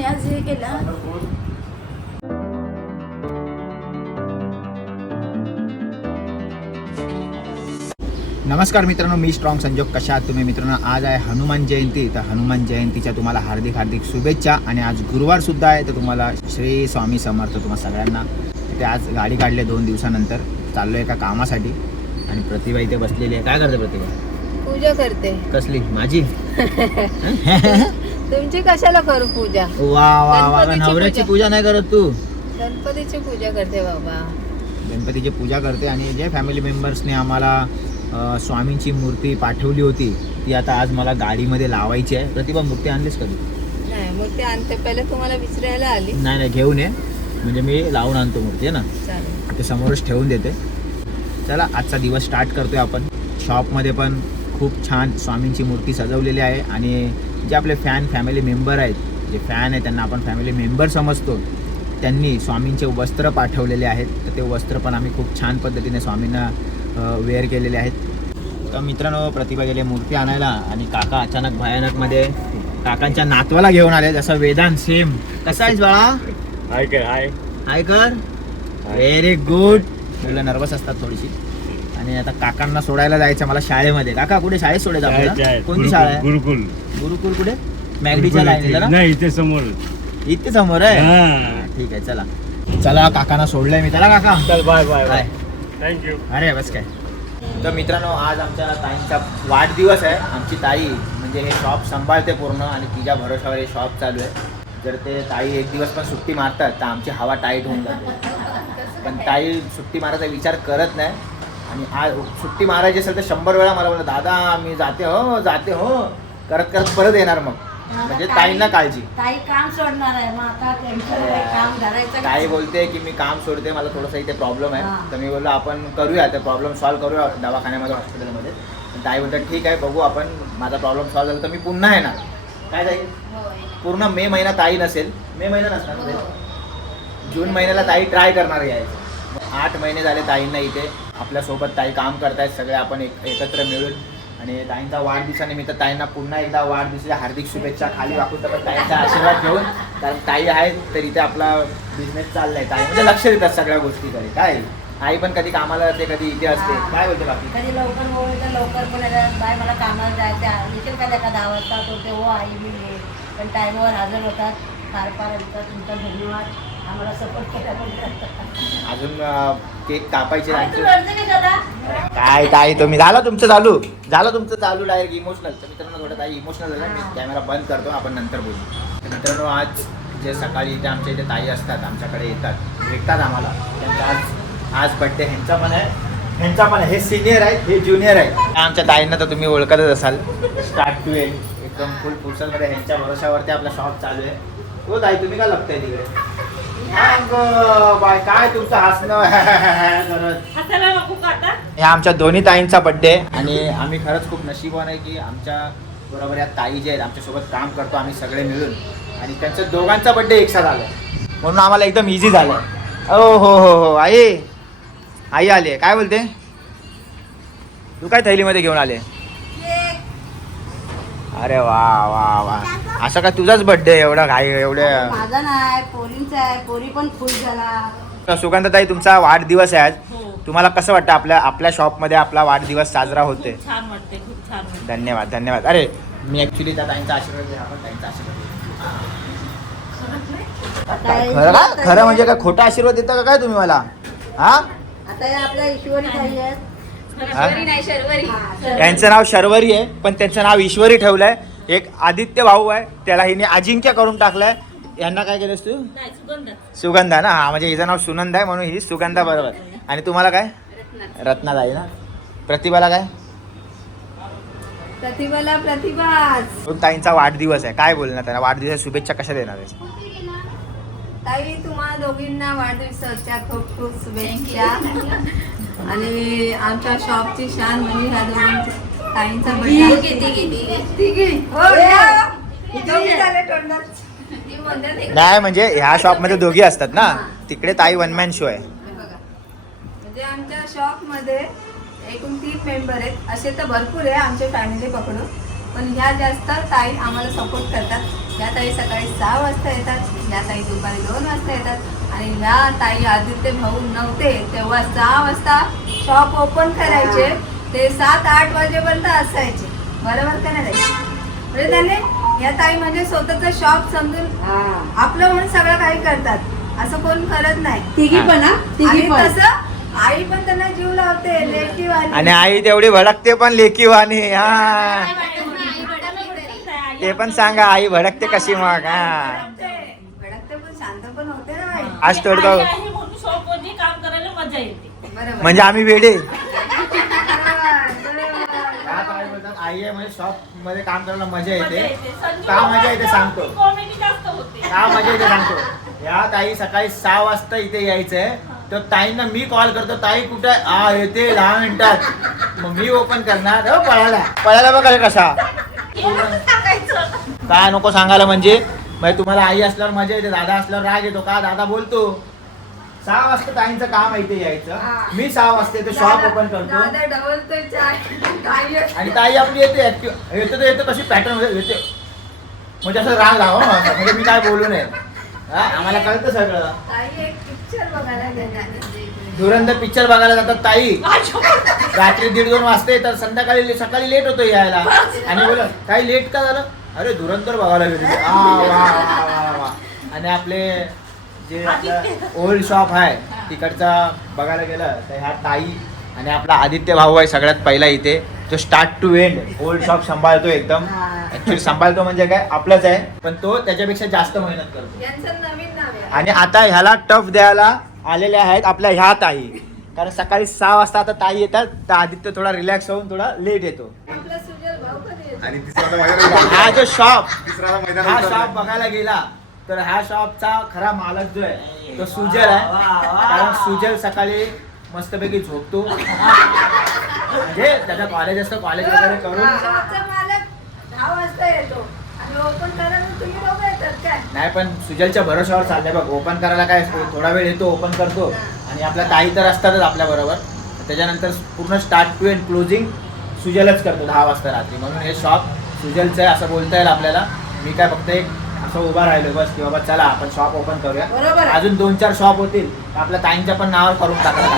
ताईने आज हे केलं. नमस्कार मित्रांनो, मी स्ट्रॉंग संजोग. कशा आहात तुम्ही मित्रांनो? आज आहे हनुमान जयंती. तर हनुमान जयंतीच्या तुम्हाला हार्दिक हार्दिक शुभेच्छा. आणि आज गुरुवार सुद्धा आहे, तर तुम्हाला श्री स्वामी समर्थ तुम्हाला सगळ्यांना. ते आज गाडी काढले 2 दिवसानंतर, चाललो एका कामासाठी. आणि प्रतिभा इथे बसलेली आहे. काय करते प्रतिभा? पूजा करते. कसली? माझी? तुमची कशाला करू पूजा? वा वा वा, नवऱ्याची पूजा नाही करत तू? गणपतीची पूजा करते बाबा. गणपतीची पूजा करते. आणि जे फॅमिली मेंबर्सने आम्हाला स्वामींची मूर्ती पाठवली होती, ती आता आज मला गाडीमध्ये लावायची आहे. प्रतिभा, मूर्ती आणलीस कधी? नाही, मूर्ती आणते. पहिले तुम्हाला विचारायला आली. नाही, घेऊन ये. म्हणजे मी लावून आणतो मूर्ती, आहे ना. चालेल, ते समोरच ठेवून देते. चला, आजचा दिवस स्टार्ट करतोय आपण. शॉपमध्ये पण खूप छान स्वामींची मूर्ती सजवलेली आहे. आणि जे आपले फॅमिली मेंबर आहेत, जे फॅन आहेत त्यांना आपण फॅमिली मेंबर समजतो, त्यांनी स्वामींचे वस्त्र पाठवलेले आहेत. तर ते वस्त्र पण आम्ही खूप छान पद्धतीने स्वामींना वेअर केलेले आहेत. तर मित्रांनो, प्रतिभा गेले मूर्ती आणायला. आणि काका अचानक भयानकमध्ये काकांच्या नातवाला घेऊन आले, जसं वेदांत सेम. कसा आहेस बाळा? हाय कर, हाय हाय कर. Very good. मुलं नर्वस असतात थोडीशी. आणि आता काकांना सोडायला जायचं मला शाळेमध्ये. काका कुठे शाळेत सोडायचं आपल्याला? कोणती शाळा आहे? गुरुकुल. गुरुकुल कुठे? मॅगडीच्या लाईनीला ना? नाही, इथे समोर. इथे समोर आहे. ठीक आहे, चला चला. काकांना सोडलंय मी. त्याला काका, चल, बाय बाय बाय. थँक्यू. अरे बस काय. तर मित्रांनो, आज आमच्या ताईंचा वाढदिवस आहे. आमची ताई म्हणजे हे शॉप सांभाळते पूर्ण, आणि तिच्या भरोशावर हे शॉप चालू आहे. जर ते ताई एक दिवस पण सुट्टी मारतात तर आमची हवा टाईट होऊन जाते. पण ताई सुट्टी मारायचा विचार करत नाही. आणि आज सुट्टी मारायची असेल तर 100 वेळा मला बोलतो, दादा मी जाते हो करत करत परत येणार. मग म्हणजे ताईंना काळजी. ताई काम सोडणार आहे, मग आता त्यांचं काम करायचं. ताई बोलते की मी काम सोडते, मला थोडंसं इथे प्रॉब्लेम आहे. तर मी बोललो आपण करूया, ते प्रॉब्लेम सॉल्व्ह करूया दवाखान्यामध्ये, हॉस्पिटलमध्ये. ताई बोलतात ठीक आहे, बघू आपण. माझा प्रॉब्लेम सॉल्व्ह झाला तर मी पुन्हा येणार. काय ताई? पूर्ण मे महिना ताई नसेल. मे महिना नसणार, जून महिन्याला ताई ट्राय करणार यायचं. 8 महिने झाले ताईंना इथे आपल्यासोबत ताई काम करतायत. सगळे आपण एकत्र मिळून. आणि ताईंचा वाढदिवसानिमित्त ताईंना पुन्हा एकदा वाढदिवसाच्या हार्दिक शुभेच्छा. खाली वाकून तर ताईंचा आशीर्वाद घेऊन, कारण ताई आहेत तर इथे आपला बिझनेस चाललाय. ताई म्हणजे लक्ष देतात सगळ्या गोष्टीकडे. काय आई पण कधी कामाला जाते, कधी इथे असते. काय बोलते बाकी? कधी लवकर बोलू तर लवकर पण येतात. बाय मला कामाला जायचं येतील का त्या 10 वाजता तो ते हो आई मी ये. पण टाईमवर हजर होतात. फार फार तुमचा धन्यवाद, आम्हाला सपोर्ट केल्याबद्दल. अजून केक कापायचे. दादा काय ताई तुम्ही झालं तुमचं चालू डायरेक्ट इमोशनल. तर मित्रांनो, थोडं ताई इमोशनल झालं. मी कॅमेरा बंद करतो, आपण नंतर बोलू. तर मित्रांनो, आज जे सकाळी इथे आमच्या इथे ताई असतात, आमच्याकडे येतात, भेटतात आम्हाला. त्यांचा आज बड्डे ह्यांचा पण आहे. हे सिनियर आहेत, हे ज्युनियर आहेत. आमच्या ताईंना तर तुम्ही ओळखतच असाल. स्टार्ट टू एंड एकदम फुल फुर्सतमध्ये ह्यांच्या भरोशावरती आपला शॉप चालू आहे. हो ताई, तुम्ही काय लागताय तिकडे? बाय, काय तुमचं हसणं करत. हे आमच्या दोन्ही ताईंचा बड्डे. आणि आम्ही खरंच खूप नशिबवान आहे की आमच्या बरोबर या ताई जे आहेत आमच्यासोबत काम करतो आम्ही सगळे मिळून. आणि त्यांच्या दोघांचा बड्डे एकसाथ आलाय, म्हणून आम्हाला एकदम इझी झालं. हो आई आली आहे. काय बोलते तू? काय थैलीमध्ये घेऊन आले? अरे वा वा वा. असं का तुझाच बर्थडे एवढा घाई? एवढ्या माझा नाही, पोरींचा आहे. पोरी पण खुश झाला. सुगंधाताई, तुमचा वाढदिवस आहे आज. तुम्हाला कसं वाटतं आपल्या शॉपमध्ये आपला वाढदिवस साजरा होते? छान वाटते, खूप छान वाटते. धन्यवाद. अरे मी ऍक्च्युली त्या ताईंचा आशीर्वाद घ्या. आपण ताईंचा आशीर्वाद खरं म्हणजे काय खोटा आशीर्वाद देता का काय तुम्ही मला? हा, आता या आपल्या ईश्वरी ताई आहेत. यांचं नाव शर्वरी आहे, पण त्यांचं नाव ईश्वरी ठेवलंय. एक आदित्य भाऊ आहे, त्याला हिने अजिंक्य करून टाकलंय. यांना काय केलंस तू? सुगंधा ना. हा, म्हणजे हिचं नाव सुनंदा आहे म्हणून ही सुगंधा. बरोबर. आणि तुम्हाला काय? रत्नाताई ना. प्रतिभाला काय? प्रतिभा. ताईंचा वाढदिवस आहे, काय बोलणार त्यांना? वाढदिवसाच्या शुभेच्छा कशा देणार आहे? ताई, तुम्हाला दोघींना वाढदिवसाच्या खूप खूप शुभेच्छा. आणि आमच्या शॉपची शान म्हणजे ह्या दोघींची ताईंचा नाही, म्हणजे ह्या शॉपमध्ये दोघी असतात ना, तिकडे ताई वन मॅन शो आहे. म्हणजे आमच्या शॉपमध्ये एकूण 3 मेंबर आहेत. असे तर भरपूर आहे आमचे फॅमिली पकडून, पण ह्या जास्त ताई आम्हाला सपोर्ट करतात. या ताई सकाळी 6 वाजता येतात, या ताई दुपारी 2 वाजता येतात आणि ह्या ताई आदित्य भाऊ नव्हते तेव्हा 6 वाजता शॉप ओपन करायचे, ते 7-8 वाजेपर्यंत असायचे. बरोबर का नाही ताई? म्हणजे त्याने या ताई म्हणजे स्वतःचं शॉप समजून आपलं म्हणून सगळं काही करतात, असं कोण करत नाही. तिघी पण हा, तिघी आणि पण. तसं आई पण त्यांना जीव लावते, लेकीवाणी. आणि आई तेवढी भडकते पण लेकीवाणी. हा ते पण सांगा, आई भडकते कशी मग. हा भडकते पण शांत पण होते ना आई. आज थोडं शॉपमध्ये काम करायला मजा येते. बरोबर. म्हणजे आम्ही वेडे. बरोबर. आई आहे म्हणजे शॉप मध्ये काम करायला मजा येते. संजू का मजा येते सांगतो. कॉमेडी जास्त होते. का मजा येते सांगतो. या ताई सकाळी 6 वाजता इथे यायचंय, तर ताईंना मी कॉल करतो, ताई कुठे येते 10 मिनिटात. मग मी ओपन करणार. पळायला बघा कसा. काय नको सांगायला म्हणजे तुम्हाला आई असल्यावर मजा येते, दादा असल्यावर राग येतो का. दादा बोलतो 6 वाजता ताईंचं काम आहे इथे यायचं, मी 6 वाजता येतो शॉप ओपन करतो. दादा डबलतोय चाय. ताई आणि ताई आपली येते येतो कशी पॅटर्न मध्ये येते, म्हणजे असं राग राहावं म्हणजे मी काय बोलू नये. आम्हाला कळतं सगळं. ताई एक पिक्चर बघायला गेला. धुरंधर पिक्चर बघायला जातात ताई. रात्री 1:30-2 वाजता येतात, सकाळी लेट होतो यायला. आणि बोल काही लेट का झालं, अरे धुरंधर बघायला गेले. आणि आपले जे ओल्ड शॉप आहे तिकडचा बघायला गेलं तर ह्या ताई आणि आपला आदित्य भाऊ आहे सगळ्यात पहिला इथे, जो start to end old shop सांभाळतो एकदम. ऍक्च्युली सांभाळतो म्हणजे काय आपलंच आहे, पण तो त्याच्यापेक्षा जास्त मेहनत करतो. यांचं नवीन नाव आहे. आणि आता ह्याला टफ द्यायला आलेल्या आहेत आपल्या ह्या ताई, कारण सकाळी 6 वाजता आता ताई येतात, तर आदित्य थोडा रिलॅक्स होऊन थोडा लेट येतो. आपला सुजल भाऊ कधी येतो? आणि तिसरा हा जो शॉप मैदान हा शॉप बघायला गेला तर ह्या शॉपचा खरा मालक जो आहे तो सुजल आहे. कारण सुजल सकाळी मस्तपैकी झोपतो, म्हणजे त्याचा कॉलेज असतं, कॉलेज वगैरे करून. शॉपचा मालक 10 वाजता येतो आणि ओपन करायला तुम्ही लोक येतात काय? नाही पण सुजलच्या भरोशावर चाललंय बघ. ओपन करायला काय थोडा वेळ येतो, ओपन करतो. आणि आपल्या ताई तर असतातच आपल्या बरोबर, त्याच्यानंतर पूर्ण स्टार्ट टू एंड क्लोजिंग सुजलच करतो 10 वाजता रात्री. म्हणून हे शॉप सुजलचं आहे असं बोलता येईल आपल्याला. मी काय फक्त एक असं उभा राहिलो बस की बाबा चला आपण शॉप ओपन करूया. बरोबर. अजून 2-4 शॉप होतील आपल्या ताईंच्या पण नावावर करून टाकणार.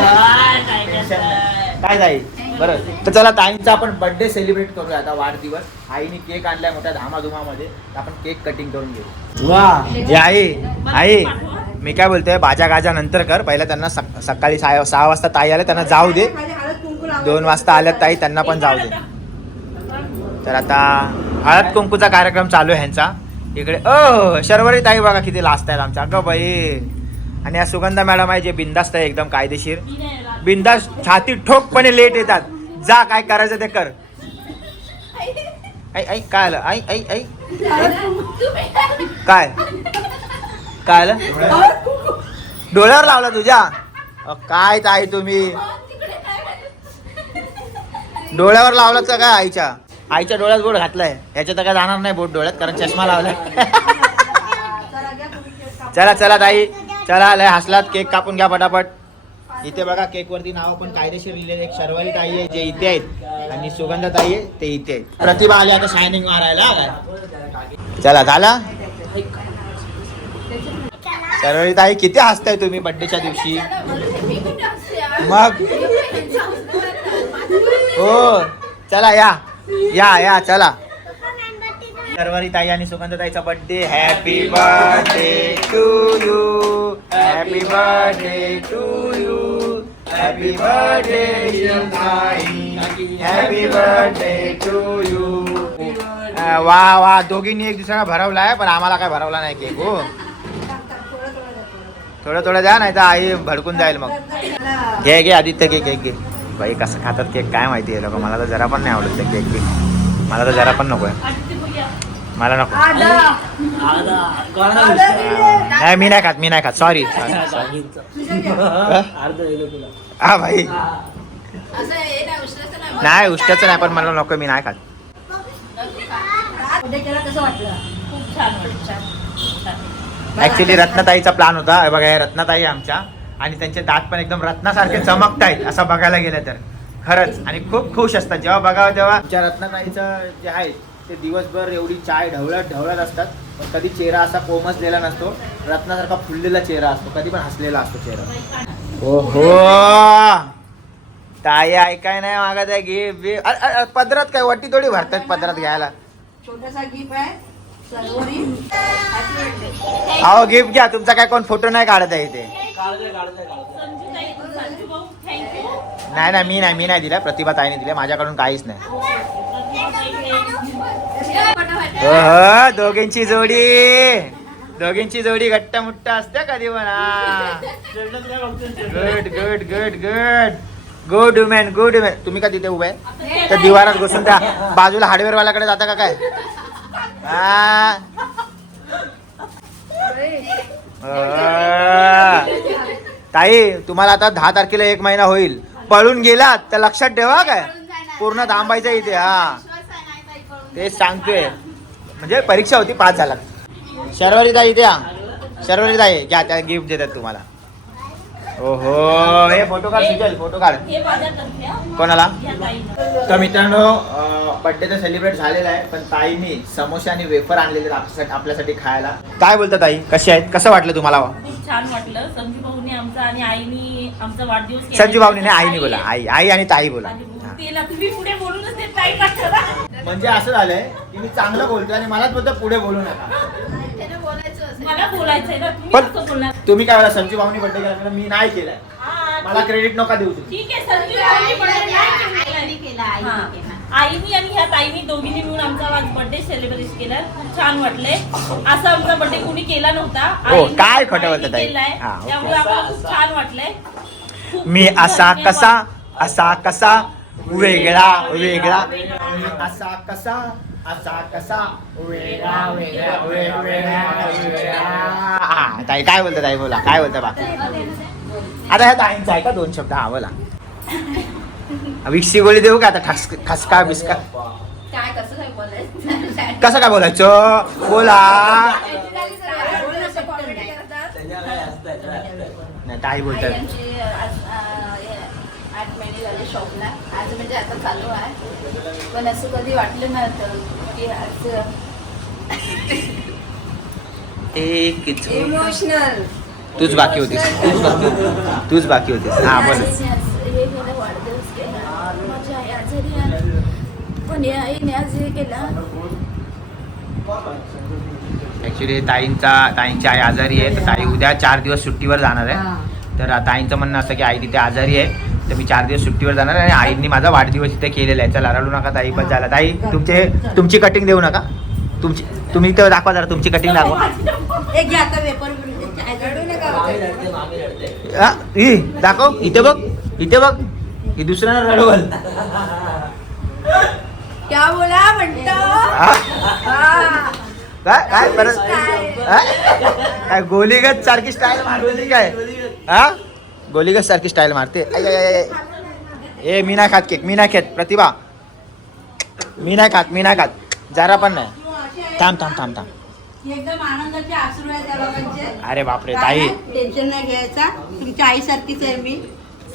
काय ताई बरं. तर चला ताईंचा आपण बर्थडे सेलिब्रेट करूया आता, वाढदिवस. आईने केक आणलाय मोठ्या धामाधुमामध्ये, आपण केक कटिंग करून घेऊ. वा आई मी काय बोलतोय, भाज्या गाज्या नंतर कर, पहिला त्यांना सकाळी 6 वाजता ताई आल्या त्यांना जाऊ दे. 2 वाजता आल्यात ताई, त्यांना पण जाऊ दे. तर आता हळद कुंकूचा कार्यक्रम चालू आहे ह्यांचा इकडे. शर्वरी ताई बघा किती लास्ट आहेत आमच्या. अगं बाई. आणि या सुगंधा मॅडम आहे जे बिंदास्त आहे एकदम कायदेशीर, बिंदास छाती ठोकपणे लेट येतात. जा काय करायचं ते कर. आई काय आलं आई काय आलं डोळ्यावर लावला तुझ्या. काय ताई तुम्ही डोळ्यावर लावलाच का काय. आईच्या डोळ्यात बोट घातलाय, ह्याच्यात काय जाणार नाही बोट डोळ्यात कारण चष्मा लावलाय. चला ताई चला, लय हसलात. केक कापून घ्या पटापट. इथे बघा केक वरती नाव पण कायदेशीर लिहिले. एक शर्वरी ताई आहे जे इथे आहेत आणि सुगंधा ताई आहे ते इथे आहेत. प्रतिभा आली आता शायनिंग मारायला. चला झाला. शर्वरी ताई किती हसताय तुम्ही बर्थडेच्या दिवशी. मग हो चला या चला. शर्वरी ताई आणि सुगंधा ताईचा birthday. Happy birthday to you, happy birthday to you, happy birthday happy birthday to you. वा दोघींनी एक दुसऱ्याला भरवलाय, पण आम्हाला काय भरवला नाही केक. हो थोडं द्या, नाही तर आई भडकून जाईल. मग घे आदित्य केक घे. बाई कसं खातात केक काय माहिती आहे लोक. मला तर जरा पण नाही आवडत ते केक. मला तर जरा पण नको आहे. मला नको. नाही मी नाही खात सॉरी. हा भाई नाही उष्ट्याचं नाही, पण मला नको, मी नाही खात. खूप छान वाटतं. ऍक्च्युली रत्नाताईचा प्लॅन होता. बघा हे रत्नाताई आमच्या, आणि त्यांचे दात पण एकदम रत्नासारखे चमकतायत असं बघायला गेलं तर खरंच. आणि खूप खुश असतात जेव्हा बघावं तेव्हा. आमच्या रत्नाताईचं जे आहे ते दिवसभर एवढी चाय ढवळत असतात, पण कधी चेहरा असा कोमसलेला नसतो, रत्नासारखा फुललेला चेहरा असतो, कधी पण हसलेला असतो चेहरा. ओहो ताई ऐकाय नाही मागत आहे गिफ्ट. पदरात काय वटी थोडी भरतात पदरात घ्यायला. छोटासा गिफ्ट आहे सर्वरी. अहो गिफ्ट घ्या, तुमचा काय कोण फोटो नाही काढत आहे इथे. संजू भाऊ थँक्यू. नाही मी नाही दिला, प्रतिभा ताईने दिला, माझ्याकडून काहीच नाही. ओहो दोघींची जोडी घट्ट मुट्ट असते कधी पण. Good women. तुम्ही का तिथे उभे आहे त्या दिवारात घुसून त्या बाजूला हार्डवेअर वाल्याकडे जाता का काय? ताई तुम्हाला आता 10 तारखेला 1 महिना होईल, पळून गेलात तर लक्षात ठेवा काय, पूर्ण थांबायचं इथे. हा तेच सांगतोय, म्हणजे परीक्षा होती, पास झाला. शर्वरी ताई इथे, शर्वरी ताई घ्या, त्या गिफ्ट देतात तुम्हाला. ओहो हे फोटो काढ, सुजल फोटो काढ. हे माझ्यातर्फे हा. कोणाला? या ताईला. तर मित्रांनो बर्थडे तर सेलिब्रेट झालेला आहे, पण ताईंनी समोसे आणि वेफर आणलेले आपल्यासाठी खायला. काय बोलता ताई, कसे आहेत, कसं वाटलं तुम्हाला? खूप छान वाटलं. संजू भाऊने आमचा आणि आईनी आमचा वाढदिवस केला. संजू भाऊनी नाही, आईने बोला, आई आणि ताई बोला. तिला तुम्ही पुढे बोलूनच ते ताई का करा. म्हणजे असं झालंय की मी चांगलं बोलतोय आणि मलाच बोलतो पुढे बोलू नका. मला बोलायचंय ना, तुम्ही पण कसं बोलणार? तुम्ही काय वेळा संजू भाऊनी बर्थडे केला, मी नाही केलाय, हा, मला क्रेडिट नका देऊ तुम्ही. ठीक आहे. संजू भाऊनी birthday नाही केला. हा. आईनी आणि ह्या ताईनी दोघींनी मिळून आमचा आज बर्थडे सेलिब्रेट केला. खूप छान वाटलंय. असा आमचा बर्थडे कुणी केला नव्हता. हो, आईनी काय खोटं आईनी बोलतात ताई. केलाय. हा, ओके. त्यामुळे आम्हाला खूप छान वाटलंय. मी असा कसा वेगळा मी असा कसा वेगळा. हा, ताई काय बोलता, ताई बोला, काय बोलता बाकी. आता ह्या ताईंचा आहे का 2 शब्द? हा बोला. विक्सी गोळी देऊ का आता? खसका बिस्का काय कसं काय बोलायचं? कसं काय बोलायचं, बोला. नाही ताई बोलतात. आमची आज 8 महिने झाले शॉपला. आज म्हणजे आता चालू आहे, पण असं कधी वाटलं नव्हतं की आज एक इमोशनल. तूच बाकी होतीस. हा बोल. हे गेला वाढदिवस केला, माझी आई आजारी आहे, पण या आईने आज हे केला. ऍक्च्युली ताईंची आई आजारी आहे, तर ताई उद्या 4 दिवस सुट्टीवर जाणार आहे. तर ताईंचं म्हणणं असं की आई तिथे आजारी आहे, तर मी 4 दिवस सुट्टीवर जाणार आहे आणि आईंनी माझा वाढदिवस इथे केलेला आहे. चला रडू नका ताई, पण झाला. ताई तुमची कटिंग देऊ नका. तुम्ही इथे दाखवा जरा, तुमची कटिंग दाखवा. एक घ्या आता वेपर रडू नका. दाखव, इथे बघ ही दुसऱ्याला रडवल. क्या बोला म्हणतो? काय परत काय गोलीगत सारखी स्टाईल मारते काय? हा गोलीगत सारखी स्टाईल मारते. ए मी नाही खात केक, मी नाही खात. प्रतिभा मी नाही खात जरा पण नाही. थांब. एकदम आनंदाचे अश्रू आहे त्या लोकांचे. अरे बापरे ताई, टेन्शन नाही घ्यायचा, तुमच्या आईसारखीच आहे मी.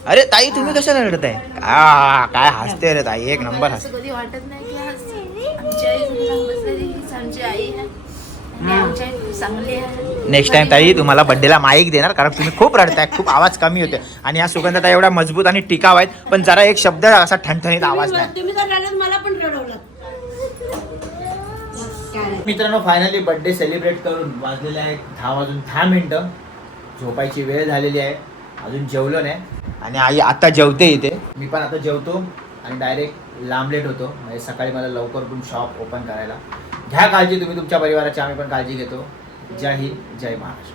अरे ताई तुम्ही कशाला रडताय? काय हसते रे ताई, एक नंबर हसते. असं कधी वाटत नाही की आज आमची आई हीच आमची आई आहे आणि आमची आई चांगली आहे. नेक्स्ट टाइम ताई तुम्हाला बर्थडेला माईक देणार, कारण तुम्ही खूप रडताय, खूप आवाज कमी होते. आणि या सुगंधता एवढ्या मजबूत आणि टिकाव आहेत, पण जरा एक शब्द असा ठणठणीत आवाज नाही. तुम्ही जर रडत मला पण रडवलं. मित्रांनो फायनली बर्थडे सेलिब्रेट करून वाजलेले आहेत 10:10 झोपायची वेळ झालेली आहे. अजून जेवलो नाही आणि आई आता जेवते इथे. मी पण आता जेवतो आणि डायरेक्ट लांबलेट होतो, म्हणजे सकाळी मला लवकर उठून शॉप ओपन करायला. घ्या काळजी तुम्ही तुमच्या परिवाराची, आम्ही पण काळजी घेतो. जय हिंद, जय महाराष्ट्र.